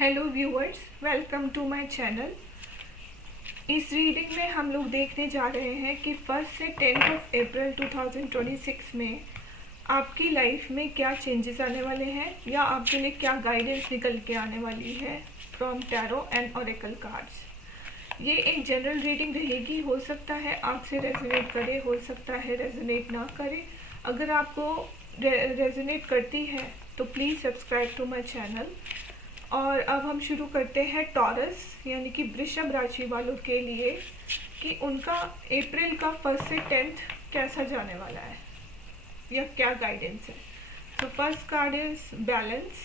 Hello viewers, welcome to my channel. इस reading में हम लोग देखने जा रहे हैं कि 1 से 10 अप्रैल 2026 में आपकी लाइफ में क्या चेंजेस आने वाले हैं या आपके लिए क्या गाइडेंस निकल के आने वाली है from tarot and Oracle cards. ये एक जनरल रीडिंग रहेगी। हो सकता है आपसे रेजोनेट करे, हो सकता है रेजोनेट ना करे। अगर आपको रेजोनेट करती है तो please subscribe to my channel. और अब हम शुरू करते हैं टॉरस यानी कि वृषभ राशि वालों के लिए कि उनका अप्रैल का 1 से 10 कैसा जाने वाला है या क्या गाइडेंस है। तो first card is balance,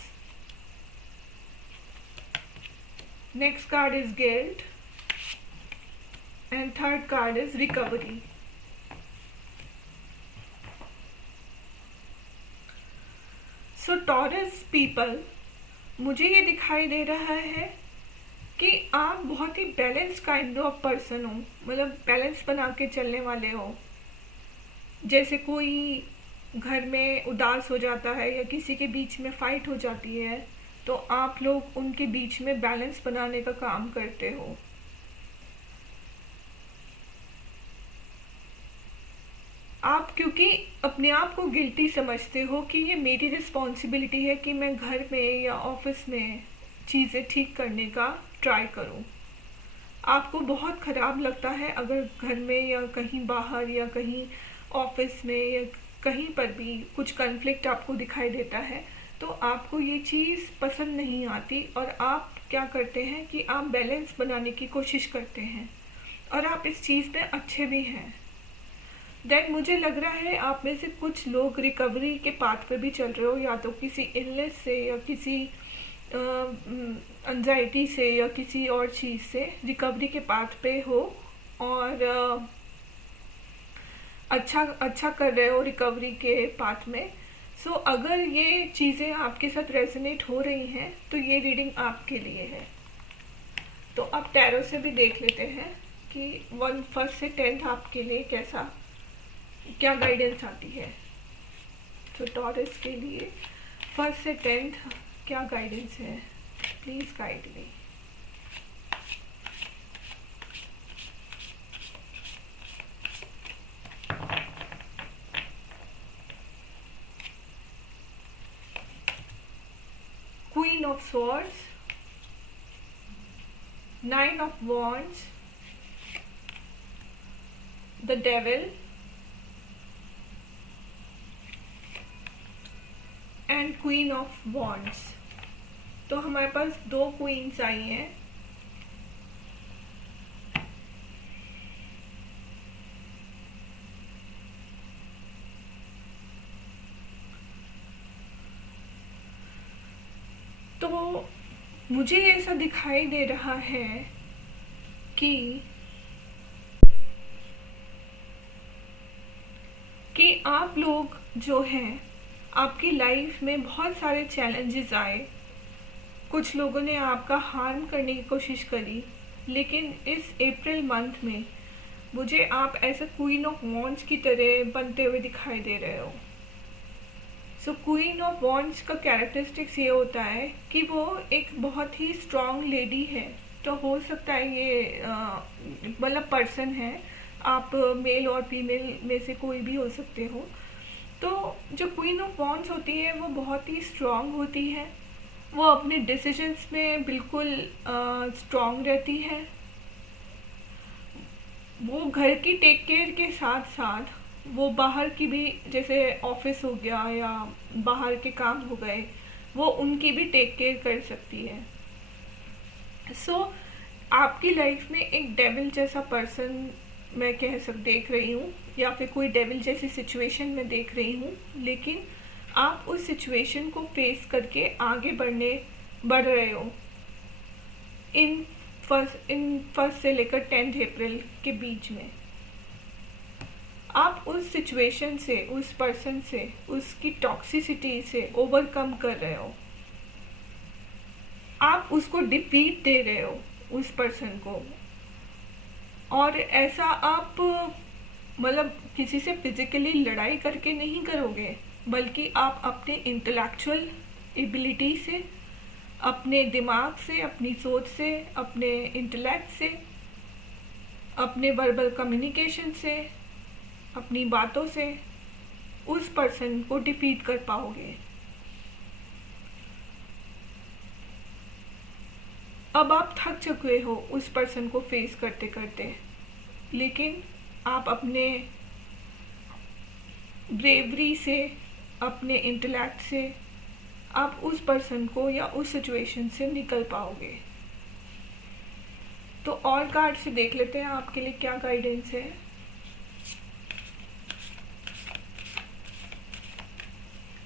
next card is guilt and third card is recovery. So taurus people, मुझे ये दिखाई दे रहा है कि आप बहुत ही बैलेंस काइंड ऑफ पर्सन हो, मतलब बैलेंस बना के चलने वाले हो। जैसे कोई घर में उदास हो जाता है या किसी के बीच में फाइट हो जाती है तो आप लोग उनके बीच में बैलेंस बनाने का काम करते हो। आप क्योंकि अपने आप को गिल्टी समझते हो कि ये मेरी रिस्पॉन्सिबिलिटी है कि मैं घर में या ऑफिस में चीज़ें ठीक करने का ट्राई करूं। आपको बहुत ख़राब लगता है अगर घर में या कहीं बाहर या कहीं ऑफिस में या कहीं पर भी कुछ कन्फ्लिक्ट आपको दिखाई देता है तो आपको ये चीज़ पसंद नहीं आती और आप क्या करते हैं कि आप बैलेंस बनाने की कोशिश करते हैं और आप इस चीज़ में अच्छे भी हैं। देन मुझे लग रहा है आप में से कुछ लोग रिकवरी के पाथ पे भी चल रहे हो, या तो किसी इलनेस से या किसी एंजाइटी से या किसी और चीज़ से रिकवरी के पाथ पे हो और अच्छा कर रहे हो रिकवरी के पाथ में। सो अगर ये चीज़ें आपके साथ रेजोनेट हो रही हैं तो ये रीडिंग आपके लिए है। तो अब टैरो से भी देख लेते हैं कि 1 से 10 आपके लिए क्या गाइडेंस आती है। तो टॉरस के लिए 1 से 10 क्या गाइडेंस है, please guide me. Queen of swords, 9 of wands, the devil and queen of wands. तो हमारे पास 2 क्वींस आई हैं। तो मुझे ऐसा दिखाई दे रहा है कि आप लोग जो हैं आपकी लाइफ में बहुत सारे चैलेंजेस आए। कुछ लोगों ने आपका हार्म करने की कोशिश करी, लेकिन इस अप्रैल मंथ में मुझे आप ऐसा क्वीन ऑफ वॉन्ड्स की तरह बनते हुए दिखाई दे रहे हो। सो क्वीन ऑफ वॉन्ड्स का कैरेक्टरिस्टिक्स ये होता है कि वो एक बहुत ही स्ट्रॉन्ग लेडी है। तो हो सकता है ये मतलब पर्सन है, आप मेल और फीमेल में से कोई भी हो सकते हो। तो जो क्वीन ऑफ वॉन्ड्स होती है वो बहुत ही स्ट्रॉन्ग होती है, वो अपने डिसीजंस में बिल्कुल स्ट्रॉन्ग रहती है। वो घर की टेक केयर के साथ साथ वो बाहर की भी, जैसे ऑफिस हो गया या बाहर के काम हो गए, वो उनकी भी टेक केयर कर सकती है। सो आपकी लाइफ में एक डेविल जैसा पर्सन मैं देख रही हूँ, या फिर कोई डेविल जैसी सिचुएशन में देख रही हूँ, लेकिन आप उस सिचुएशन को फेस करके आगे बढ़ रहे हो इन फर्स्ट से लेकर 10 अप्रैल के बीच में। आप उस सिचुएशन से, उस पर्सन से, उसकी टॉक्सिसिटी से ओवरकम कर रहे हो। आप उसको डिफीट दे रहे हो उस पर्सन को। और ऐसा आप मतलब किसी से फिजिकली लड़ाई करके नहीं करोगे, बल्कि आप अपने इंटेलेक्चुअल एबिलिटी से अपने दिमाग से, अपनी सोच से, अपने इंटेलेक्ट से, अपने वर्बल कम्युनिकेशन से, अपनी बातों से उस पर्सन को डिफीट कर पाओगे। अब आप थक चुके हो उस पर्सन को फेस करते करते, लेकिन आप अपने ब्रेवरी से, अपने इंटेलेक्ट से आप उस पर्सन को या उस सिचुएशन से निकल पाओगे। तो और कार्ड से देख लेते हैं आपके लिए क्या गाइडेंस है।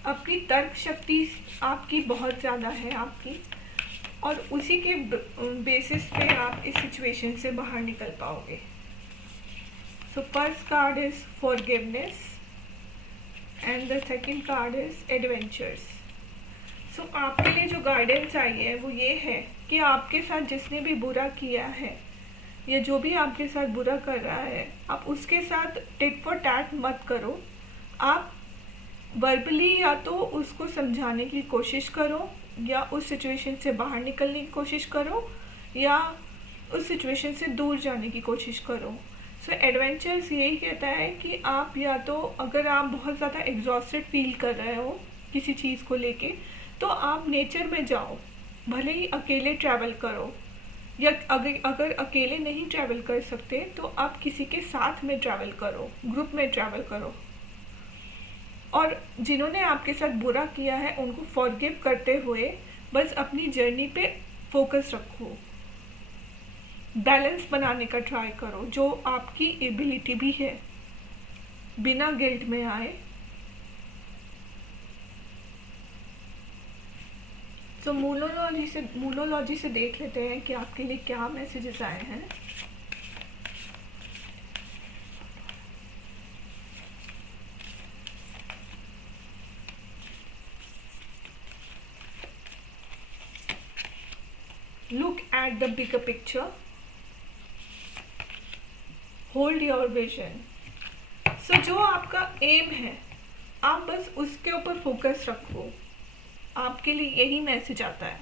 अपनी तर्क शक्ति आपकी बहुत ज़्यादा है आपकी, और उसी के बेसिस पे आप इस सिचुएशन से बाहर निकल पाओगे। So first card is forgiveness and the second card is adventures. So आपके लिए जो गाइडेंस आई है वो ये है कि आपके साथ जिसने भी बुरा किया है या जो भी आपके साथ बुरा कर रहा है, आप उसके साथ टिट फॉर टैट मत करो। आप वर्बली या तो उसको समझाने की कोशिश करो, या उस सिचुएशन से बाहर निकलने की कोशिश करो, या उस सिचुएशन से दूर जाने की कोशिश करो। सो एडवेंचर्स यही कहता है कि आप या तो, अगर आप बहुत ज़्यादा एग्जॉस्टेड फील कर रहे हो किसी चीज़ को लेके, तो आप नेचर में जाओ, भले ही अकेले ट्रैवल करो, या अगर अकेले नहीं ट्रैवल कर सकते तो आप किसी के साथ में ट्रैवल करो, ग्रुप में ट्रैवल करो। और जिन्होंने आपके साथ बुरा किया है उनको फॉरगिव करते हुए बस अपनी जर्नी पे फोकस रखो, बैलेंस बनाने का ट्राई करो जो आपकी एबिलिटी भी है, बिना गिल्ट में आए। तो मूलोलॉजी से देख लेते हैं कि आपके लिए क्या मैसेजेस आए हैं। Look at the bigger picture. Hold your vision. So जो आपका एम है आप बस उसके ऊपर फोकस रखो, आपके लिए यही मैसेज आता है।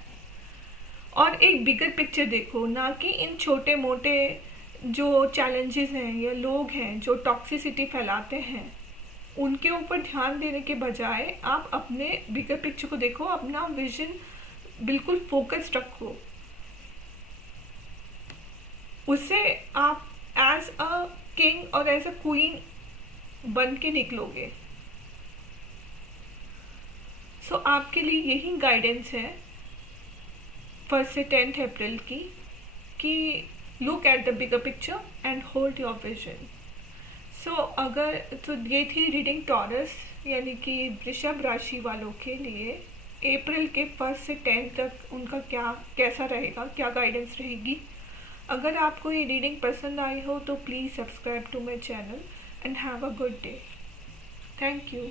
और एक बिगर पिक्चर देखो, ना कि इन छोटे मोटे जो चैलेंजेस हैं या लोग हैं जो टॉक्सिसिटी फैलाते हैं उनके ऊपर ध्यान देने के बजाय आप अपने बिगर पिक्चर को देखो, अपना विजन बिल्कुल फोकस रखो, उससे आप एज अ किंग और एज अ क्वीन बन के निकलोगे। सो आपके लिए यही गाइडेंस है 1 से 10 अप्रैल की, कि look at the bigger picture and hold your vision. तो ये थी रीडिंग टॉरस यानी कि वृषभ राशि वालों के लिए अप्रैल के 1 से 10 तक उनका कैसा रहेगा, क्या गाइडेंस रहेगी। अगर आपको ये रीडिंग पसंद आई हो तो please subscribe to my channel and have a good day. Thank you.